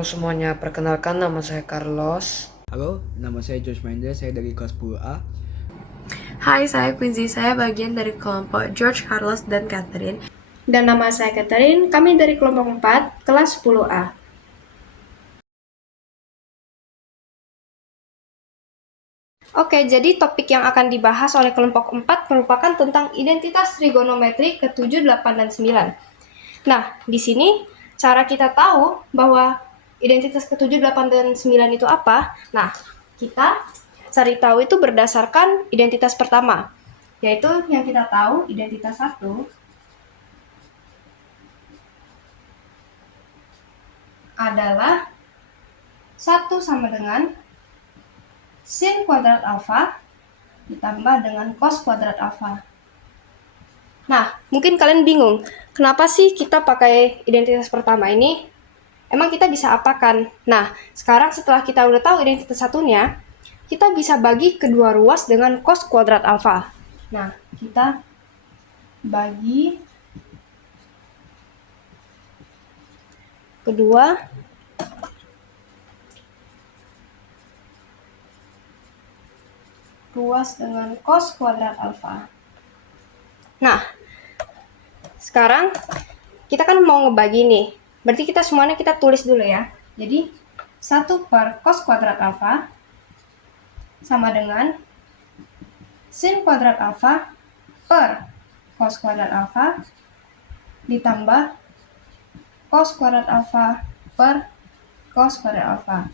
Halo semuanya, perkenalkan nama saya Carlos. Halo, nama saya Josh Mendes, saya dari kelas 10A. Hai, saya Quincy, saya bagian dari kelompok George, Carlos, dan Catherine. Dan nama saya Catherine, kami dari kelompok 4, kelas 10A. Oke, jadi topik yang akan dibahas oleh kelompok 4 merupakan tentang identitas trigonometri ke-7, 8, dan 9. Nah, di sini cara kita tahu bahwa identitas ke-7, 8, dan 9 itu apa? Nah, kita cari tahu itu berdasarkan identitas pertama, yaitu yang kita tahu identitas 1 adalah 1 sama dengan sin kuadrat alfa ditambah dengan cos kuadrat alfa. Nah, mungkin kalian bingung, kenapa sih kita pakai identitas pertama ini? Emang kita bisa apakan? Nah, sekarang setelah kita udah tahu identitas satunya, kita bisa bagi kedua ruas dengan cos kuadrat alfa. Nah, kita bagi kedua ruas dengan cos kuadrat alfa. Nah, sekarang kita kan mau ngebagi nih. Berarti kita semuanya kita tulis dulu ya. Jadi 1 per cos kuadrat alfa sama dengan sin kuadrat alfa per cos kuadrat alfa ditambah cos kuadrat alfa per cos kuadrat alfa.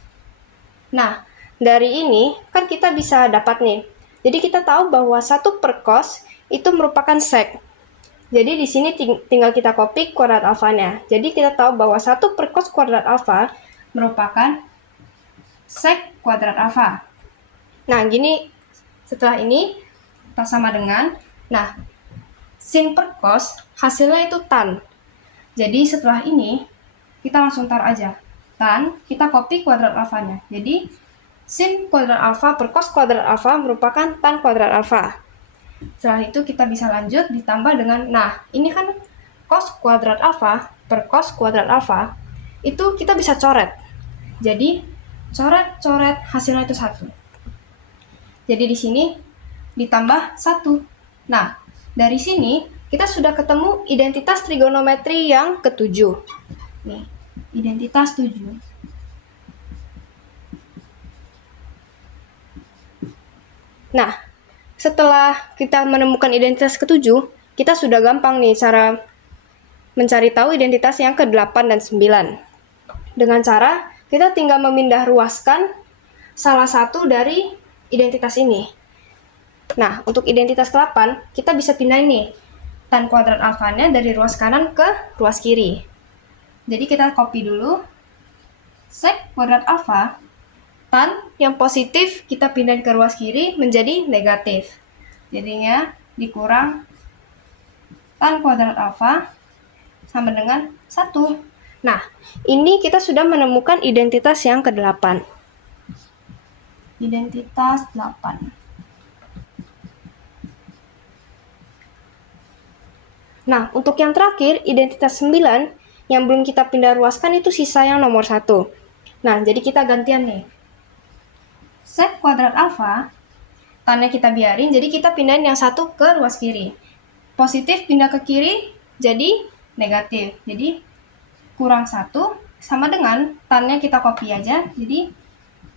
Nah, dari ini kan kita bisa dapat nih. Jadi kita tahu bahwa 1 per cos itu merupakan sek. Jadi di sini tinggal kita copy kuadrat alfanya. Jadi kita tahu bahwa 1 per cos kuadrat alfa merupakan sek kuadrat alfa. Nah, gini setelah ini kita sama dengan, nah, sin per cos hasilnya itu tan. Jadi setelah ini kita langsung taruh aja tan, kita copy kuadrat alfanya. Jadi sin kuadrat alfa per cos kuadrat alfa merupakan tan kuadrat alfa. Setelah itu kita bisa lanjut ditambah dengan, nah ini kan cos kuadrat alfa per cos kuadrat alfa, itu kita bisa coret. Jadi coret-coret hasilnya itu 1. Jadi di sini ditambah 1. Nah, dari sini kita sudah ketemu identitas trigonometri yang ke-7. Nih, identitas 7. Nah, setelah kita menemukan identitas ke-7, kita sudah gampang nih cara mencari tahu identitas yang ke-8 dan 9. Dengan cara kita tinggal memindah ruaskan salah satu dari identitas ini. Nah, untuk identitas ke-8, kita bisa pindah ini tan kuadrat alfanya dari ruas kanan ke ruas kiri. Jadi kita copy dulu sek kuadrat alfa, tan yang positif kita pindahin ke ruas kiri menjadi negatif. Jadinya dikurang tan kuadrat alfa sama dengan 1. Nah, ini kita sudah menemukan identitas yang ke-8. Identitas 8. Nah, untuk yang terakhir, identitas 9, yang belum kita pindah ruaskan itu sisa yang nomor 1. Nah, jadi kita gantian nih. Sek kuadrat alfa, tannya kita biarin, jadi kita pindahin yang 1 ke ruas kiri. Positif pindah ke kiri, jadi negatif. Jadi kurang 1 sama dengan tannya kita copy aja, jadi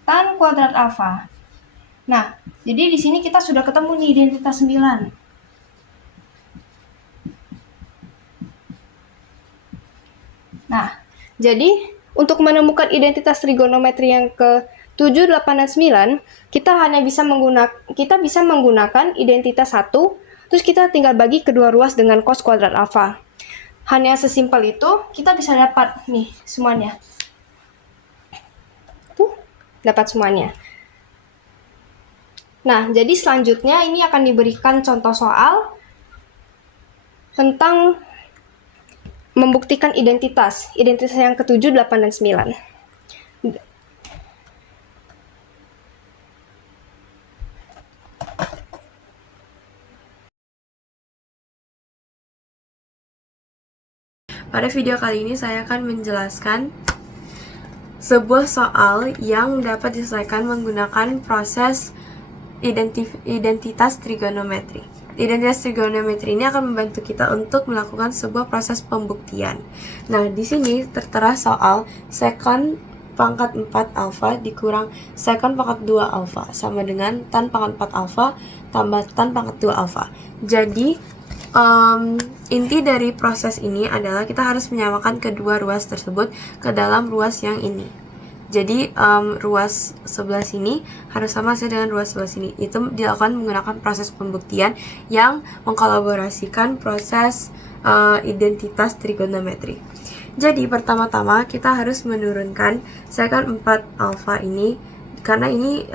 tan kuadrat alfa. Nah, jadi di sini kita sudah ketemu nih identitas 9. Nah, jadi untuk menemukan identitas trigonometri yang ke-7, 8, dan 9, kita bisa menggunakan identitas 1, terus kita tinggal bagi kedua ruas dengan cos kuadrat alfa. Hanya sesimpel itu, kita bisa dapat nih semuanya. Tuh, dapat semuanya. Nah, jadi selanjutnya ini akan diberikan contoh soal tentang membuktikan identitas yang ke-7, 8, dan 9. Pada video kali ini saya akan menjelaskan sebuah soal yang dapat diselesaikan menggunakan proses identitas trigonometri. Identitas trigonometri ini akan membantu kita untuk melakukan sebuah proses pembuktian. Nah, di sini tertera soal sekon pangkat 4 alfa dikurang sekon pangkat 2 alfa sama dengan tan pangkat 4 alfa tambah tan pangkat 2 alfa. Jadi, inti dari proses ini adalah kita harus menyamakan kedua ruas tersebut ke dalam ruas yang ini. Jadi ruas sebelah sini harus sama saja dengan ruas sebelah sini. Itu dilakukan menggunakan proses pembuktian yang mengkolaborasikan proses identitas trigonometri. Jadi pertama-tama kita harus menurunkan sekon 4 alfa ini, karena ini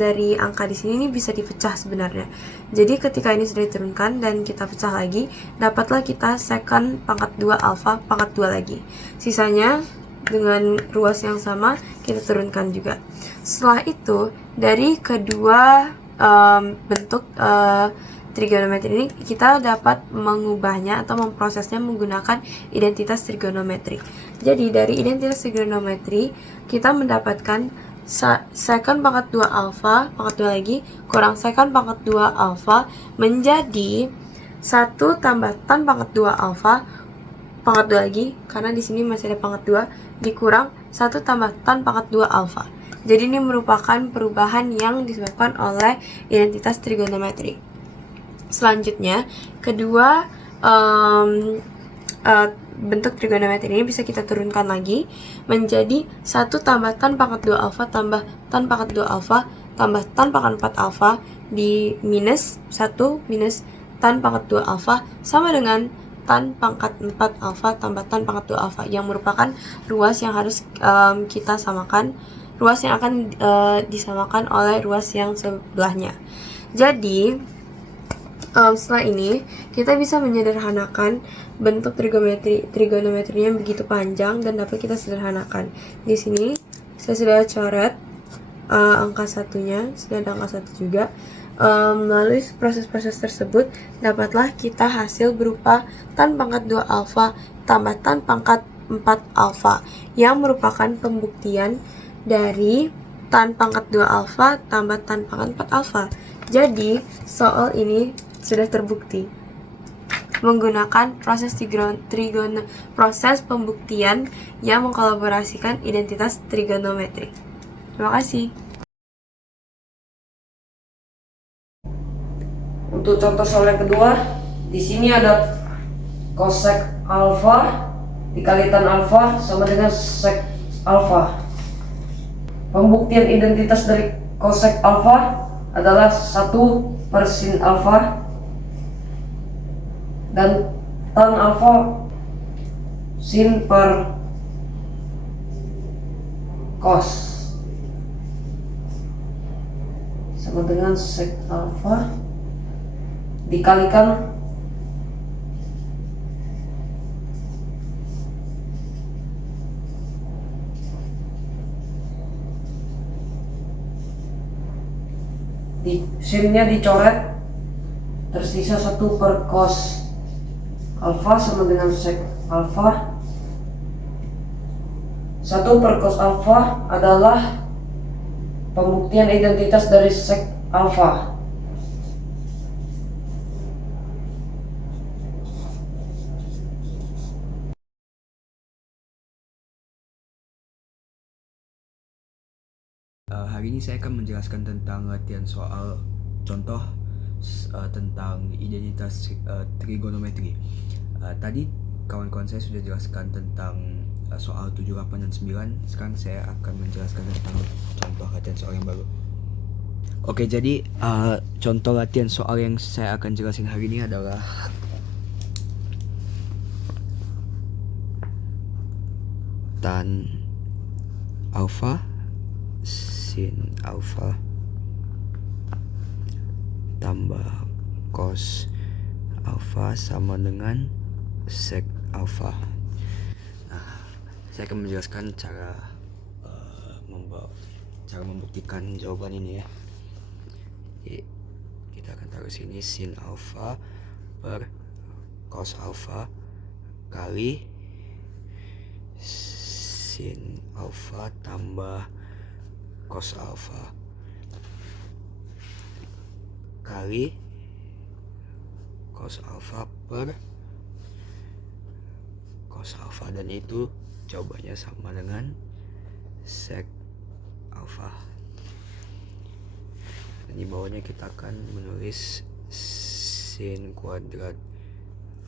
dari angka di sini ini bisa dipecah sebenarnya. Jadi ketika ini sudah diturunkan dan kita pecah lagi, dapatlah kita sekon pangkat 2 alfa pangkat 2 lagi. Sisanya dengan ruas yang sama kita turunkan juga. Setelah itu dari kedua bentuk trigonometri ini kita dapat mengubahnya atau memprosesnya menggunakan identitas trigonometri. Jadi dari identitas trigonometri kita mendapatkan sekon pangkat 2 alfa pangkat 2 lagi kurang sekon pangkat 2 alfa menjadi 1 tambah tan pangkat 2 alfa pangkat 2 lagi, karena di sini masih ada pangkat 2, dikurang 1 tambah tan pangkat 2 alfa. Jadi ini merupakan perubahan yang disebabkan oleh identitas trigonometri. Selanjutnya, kedua bentuk trigonometri ini bisa kita turunkan lagi menjadi 1 tambah tan pangkat 2 alfa tambah tan pangkat 2 alfa tambah tan pangkat 4 alfa di minus 1 minus tan pangkat 2 alfa sama dengan tan pangkat 4 alfa tambah tan pangkat 2 alfa, yang merupakan ruas yang harus kita samakan, ruas yang akan disamakan oleh ruas yang sebelahnya. Jadi setelah ini kita bisa menyederhanakan bentuk trigonometrinya begitu panjang dan dapat kita sederhanakan. Di sini saya sudah coret angka satunya, sudah ada angka 1 juga. Melalui proses-proses tersebut dapatlah kita hasil berupa tan pangkat 2 alfa tambah tan pangkat 4 alfa yang merupakan pembuktian dari tan pangkat 2 alfa tambah tan pangkat 4 alfa. Jadi soal ini sudah terbukti menggunakan proses proses pembuktian yang mengkolaborasikan identitas trigonometri. Terima kasih. Untuk contoh soal yang kedua, di sini ada kosek alfa dikali tan alfa sama dengan sek alfa. Pembuktian identitas dari kosek alfa adalah 1 per sin alfa dan tan alfa sin per cos sama dengan sek alfa dikalikan sinnya dicoret, tersisa 1 per cos alfa sama dengan sek alfa. 1 per cos alfa adalah pembuktian identitas dari sek alfa. Hari ini saya akan menjelaskan tentang latihan soal contoh tentang identitas trigonometri. Tadi kawan-kawan saya sudah jelaskan tentang soal 7, 8, dan 9. Sekarang saya akan menjelaskan tentang contoh latihan soal yang baru. Oke, jadi contoh latihan soal yang saya akan jelasin hari ini adalah tan alfa sin alfa tambah cos alfa sama dengan sek alfa. Nah, saya akan menjelaskan cara membuktikan jawaban ini ya. Jadi, kita akan taruh sini sin alfa per cos alfa kali sin alfa tambah cos alfa kali cos alfa per cos alfa, dan itu jawabannya sama dengan sec alfa. Dan di bawahnya kita akan menulis sin kuadrat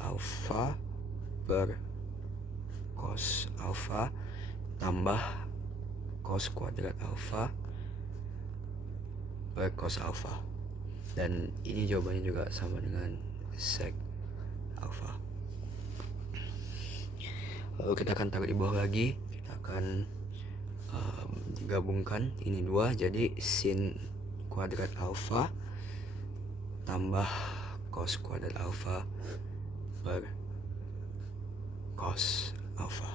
alfa per cos alfa tambah cos kuadrat alfa per cos alfa, dan ini jawabannya juga sama dengan sec alfa. Lalu kita akan taruh di bawah lagi, kita akan digabungkan ini dua jadi sin kuadrat alfa tambah cos kuadrat alfa per cos alfa,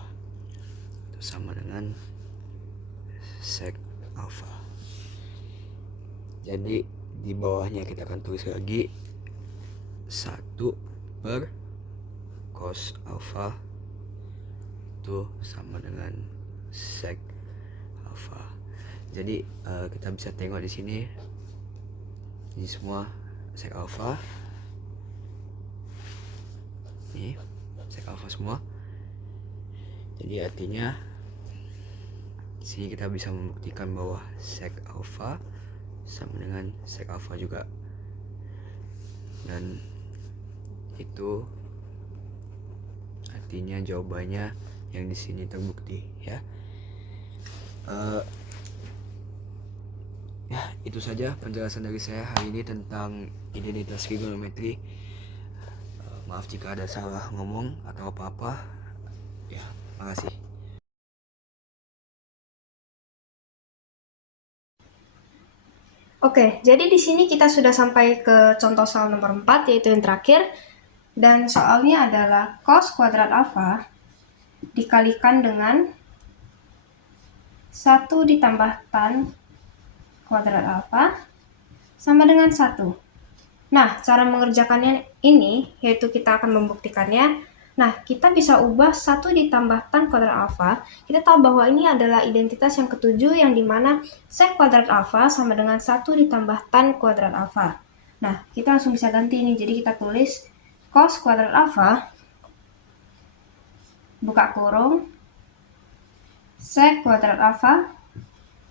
itu sama dengan sec alfa. Jadi di bawahnya kita akan tulis lagi 1 per cos alfa itu sama dengan sec alfa. Jadi kita bisa tengok di sini ini semua sec alfa, ini sec alfa semua. Jadi artinya di sini kita bisa membuktikan bahwa sec alfa sama dengan sec alfa juga, dan itu artinya jawabannya yang di sini terbukti ya. Ya, itu saja penjelasan dari saya hari ini tentang identitas trigonometri. Maaf jika ada salah ngomong atau apa-apa. Ya, makasih. Oke, jadi di sini kita sudah sampai ke contoh soal nomor 4, yaitu yang terakhir. Dan soalnya adalah cos kuadrat alfa dikalikan dengan 1 ditambah tan kuadrat alfa sama dengan 1. Nah, cara mengerjakannya ini, yaitu kita akan membuktikannya. Nah, kita bisa ubah 1 ditambah tan kuadrat alfa. Kita tahu bahwa ini adalah identitas yang ketujuh, yang dimana sec kuadrat alfa sama dengan 1 ditambah tan kuadrat alfa. Nah, kita langsung bisa ganti ini. Jadi kita tulis cos kuadrat alfa, buka kurung, sec kuadrat alfa,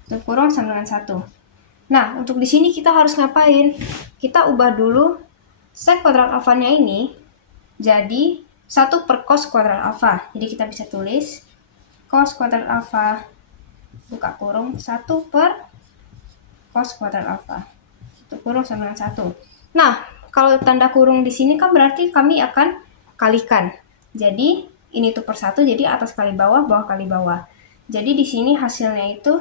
tutup kurung sama dengan 1. Nah, untuk di sini kita harus ngapain? Kita ubah dulu sec kuadrat alfanya ini jadi 1 per cos kuadrat alfa. Jadi kita bisa tulis cos kuadrat alfa, buka kurung, 1 per cos kuadrat alfa, tutup kurung sama dengan 1. Nah, kalau tanda kurung di sini kan berarti kami akan kalikan. Jadi ini tuh per 1, jadi atas kali bawah, bawah kali bawah. Jadi di sini hasilnya itu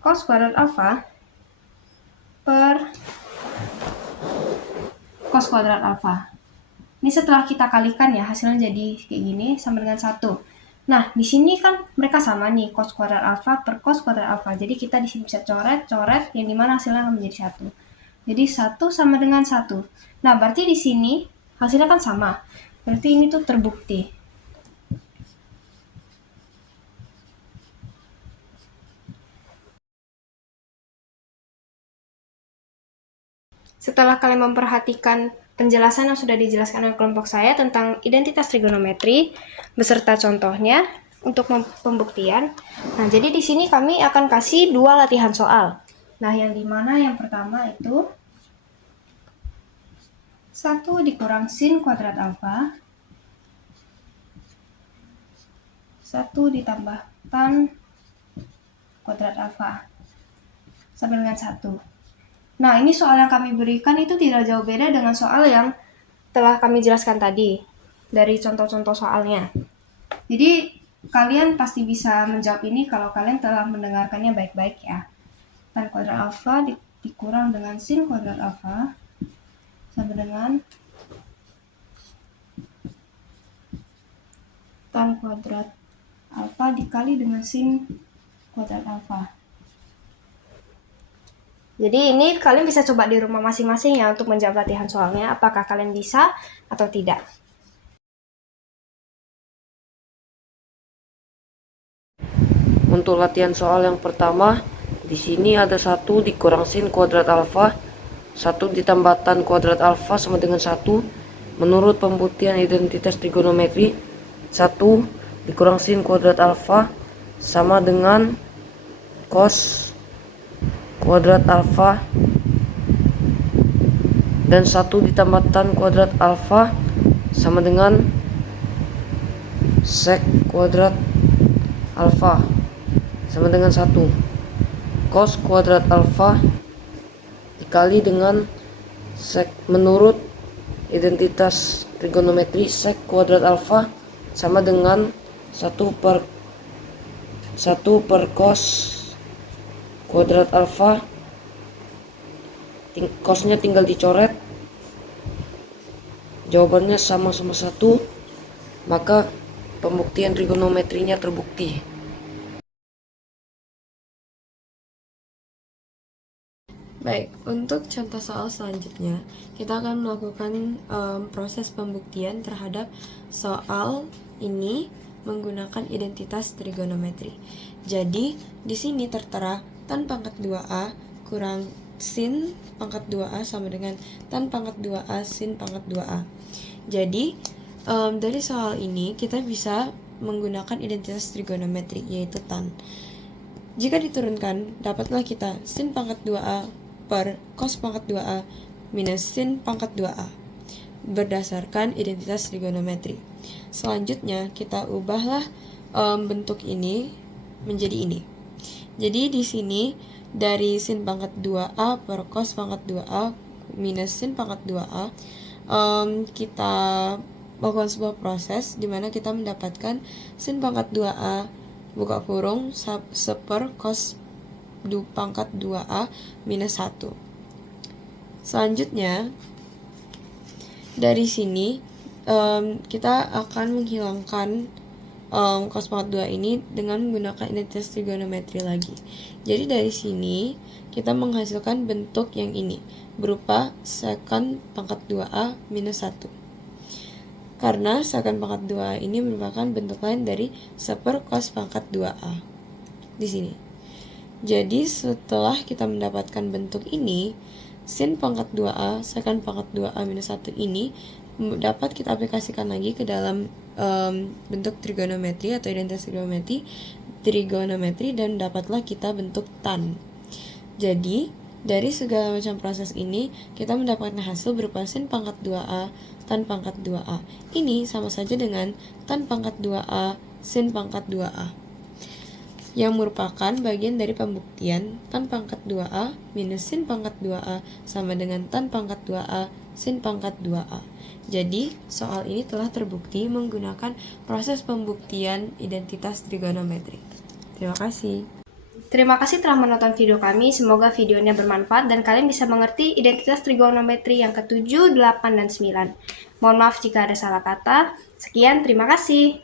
cos kuadrat alfa per cos kuadrat alfa. Ini setelah kita kalikan ya, hasilnya jadi kayak gini sama dengan 1. Nah, di sini kan mereka sama nih, cos kuadrat alfa per cos kuadrat alfa. Jadi kita di sini bisa coret, yang dimana hasilnya akan menjadi 1. Jadi 1 sama dengan 1. Nah, berarti di sini hasilnya kan sama. Berarti ini tuh terbukti. Setelah kalian memperhatikan penjelasan yang sudah dijelaskan oleh kelompok saya tentang identitas trigonometri beserta contohnya untuk pembuktian. Nah, jadi di sini kami akan kasih 2 latihan soal. Nah, yang dimana yang pertama itu 1 dikurang sin kuadrat alfa, 1 ditambah tan kuadrat alfa sama dengan 1. Nah, ini soal yang kami berikan itu tidak jauh beda dengan soal yang telah kami jelaskan tadi dari contoh-contoh soalnya. Jadi, kalian pasti bisa menjawab ini kalau kalian telah mendengarkannya baik-baik ya. Tan kuadrat alfa dikurang dengan sin kuadrat alfa sama dengan tan kuadrat alfa dikali dengan sin kuadrat alfa. Jadi ini kalian bisa coba di rumah masing-masing ya untuk menjawab latihan soalnya, apakah kalian bisa atau tidak. Untuk latihan soal yang pertama, di sini ada 1 dikurang sin kuadrat alfa, 1 ditambah tan kuadrat alfa sama dengan 1. Menurut pembuktian identitas trigonometri, 1 dikurang sin kuadrat alfa sama dengan cos kuadrat alfa, dan 1 ditambah tan kuadrat alfa sama dengan sek kuadrat alfa sama dengan 1. Cos kuadrat alfa dikali dengan sek, menurut identitas trigonometri, sek kuadrat alfa sama dengan 1 per cos kuadrat alfa. Cosnya tinggal dicoret, jawabannya sama-sama 1, maka pembuktian trigonometrinya terbukti. Baik, untuk contoh soal selanjutnya, kita akan melakukan proses pembuktian terhadap soal ini menggunakan identitas trigonometri. Jadi, di sini tertera tan pangkat 2A kurang sin pangkat 2A sama dengan tan pangkat 2A sin pangkat 2A. Jadi, dari soal ini kita bisa menggunakan identitas trigonometri, yaitu tan. Jika diturunkan, dapatlah kita sin pangkat 2A per cos pangkat 2A minus sin pangkat 2A berdasarkan identitas trigonometri. Selanjutnya, kita ubahlah bentuk ini menjadi ini. Jadi di sini dari sin pangkat 2A per cos pangkat 2A minus sin pangkat 2A, kita melakukan sebuah proses di mana kita mendapatkan sin pangkat 2A buka kurung seper cos pangkat 2A minus 1. Selanjutnya, dari sini kita akan menghilangkan cos pangkat 2 ini dengan menggunakan identitas trigonometri lagi. Jadi dari sini kita menghasilkan bentuk yang ini berupa secant pangkat 2A minus 1. Karena secant pangkat 2A ini merupakan bentuk lain dari seper cos pangkat 2A di sini. Jadi setelah kita mendapatkan bentuk ini, sin pangkat 2A secant pangkat 2A minus 1 ini dapat kita aplikasikan lagi ke dalam bentuk trigonometri atau identitas trigonometri dan dapatlah kita bentuk tan. Jadi dari segala macam proses ini kita mendapatkan hasil berupa sin pangkat 2A tan pangkat 2A. Ini sama saja dengan tan pangkat 2A sin pangkat 2A, yang merupakan bagian dari pembuktian tan pangkat 2A minus sin pangkat 2A sama dengan tan pangkat 2A sin pangkat 2A. Jadi, soal ini telah terbukti menggunakan proses pembuktian identitas trigonometri. Terima kasih. Terima kasih telah menonton video kami. Semoga videonya bermanfaat dan kalian bisa mengerti identitas trigonometri yang ke-7, 8, dan 9. Mohon maaf jika ada salah kata. Sekian, terima kasih.